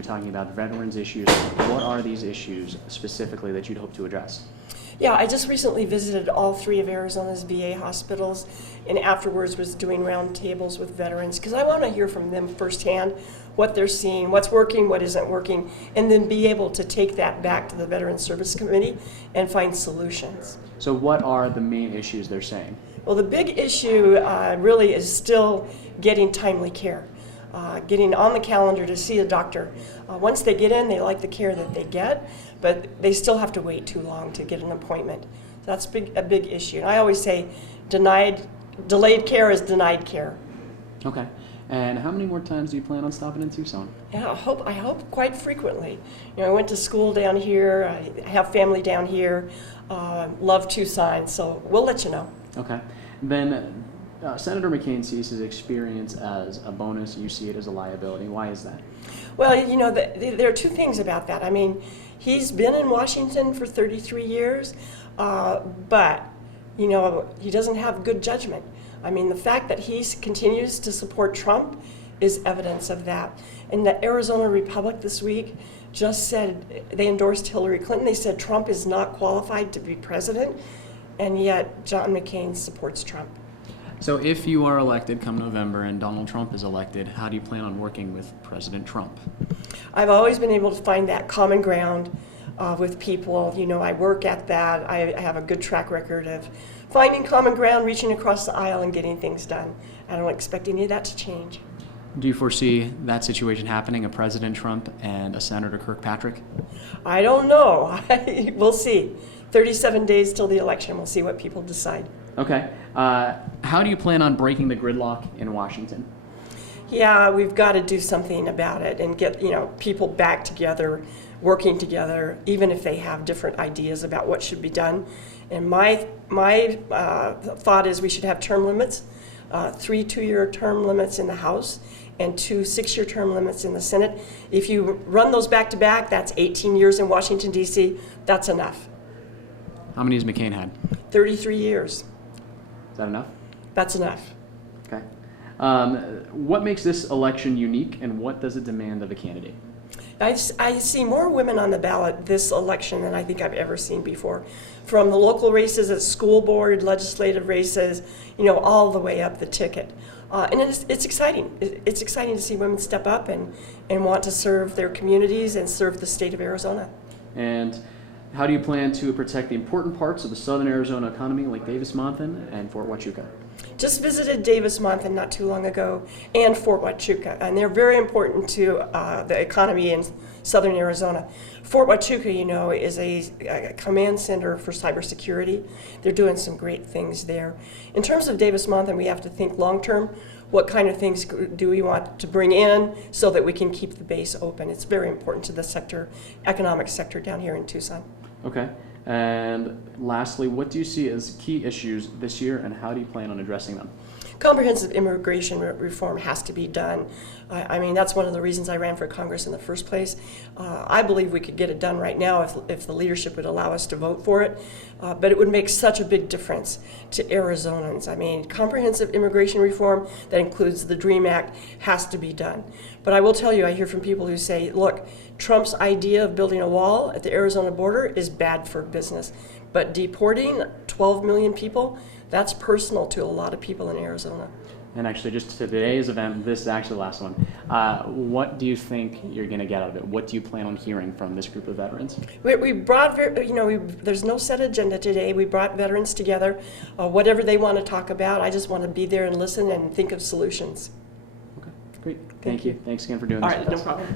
you're talking about veterans issues. What are these issues specifically that you'd hope to address? Yeah, I just recently visited all 3 of Arizona's VA hospitals, and afterwards was doing roundtables with veterans because I want to hear from them firsthand what they're seeing, what's working, what isn't working, and then be able to take that back to the Veterans Service Committee and find solutions. So what are the main issues they're saying? Well, the big issue really is still getting timely care, getting on the calendar to see a doctor. Once they get in, they like the care that they get, but they still have to wait too long to get an appointment. That's a big issue. And I always say delayed care is denied care. Okay. And how many more times do you plan on stopping in Tucson? Yeah, I hope quite frequently. You know, I went to school down here, I have family down here, love Tucson, so we'll let you know. Okay. Then Senator McCain sees his experience as a bonus. You see it as a liability. Why is that? Well, you know, there are 2 things about that. I mean, he's been in Washington for 33 years, but, you know, he doesn't have good judgment. I mean, the fact that he continues to support Trump is evidence of that. And the Arizona Republic this week just said, they endorsed Hillary Clinton. They said Trump is not qualified to be president, and yet John McCain supports Trump. So if you are elected come November and Donald Trump is elected, how do you plan on working with President Trump? I've always been able to find that common ground with people. You know, I work at that. I have a good track record of finding common ground, reaching across the aisle, and getting things done. I don't expect any of that to change. Do you foresee that situation happening, a President Trump and a Senator Kirkpatrick? I don't know. We'll see. 37 days till the election. We'll see what people decide. Okay. How do you plan on breaking the gridlock in Washington? Yeah, we've got to do something about it and get, you know, people back together, working together, even if they have different ideas about what should be done. And my thought is we should have term limits, 3 2-year term limits in the House and 2 6-year term limits in the Senate. If you run those back to back, that's 18 years in Washington, D.C. That's enough. How many has McCain had? 33 years. Is that enough? That's enough. Okay. What makes this election unique, and what does it demand of a candidate? I see more women on the ballot this election than I think I've ever seen before. From the local races at school board, legislative races, you know, all the way up the ticket. And it's exciting. It's exciting to see women step up and want to serve their communities and serve the state of Arizona. And how do you plan to protect the important parts of the southern Arizona economy like Davis-Monthan and Fort Huachuca? Just visited Davis-Monthan not too long ago and Fort Huachuca, and they're very important to the economy in southern Arizona. Fort Huachuca, you know, is a command center for cybersecurity. They're doing some great things there. In terms of Davis-Monthan, we have to think long-term. What kind of things do we want to bring in so that we can keep the base open? It's very important to the economic sector down here in Tucson. Okay. And lastly, what do you see as key issues this year, and how do you plan on addressing them? Comprehensive immigration reform has to be done. I mean, that's one of the reasons I ran for Congress in the first place. I believe we could get it done right now if the leadership would allow us to vote for it. But it would make such a big difference to Arizonans. I mean, comprehensive immigration reform that includes the DREAM Act has to be done. But I will tell you, I hear from people who say, look, Trump's idea of building a wall at the Arizona border is bad for business. But deporting 12 million people, that's personal to a lot of people in Arizona. And actually, just to today's event, this is actually the last one. What do you think you're going to get out of it? What do you plan on hearing from this group of veterans? We brought, you know, there's no set agenda today. We brought veterans together. Whatever they want to talk about, I just want to be there and listen and think of solutions. Okay, great. Thank you. Thanks again for doing this. All right, no problem.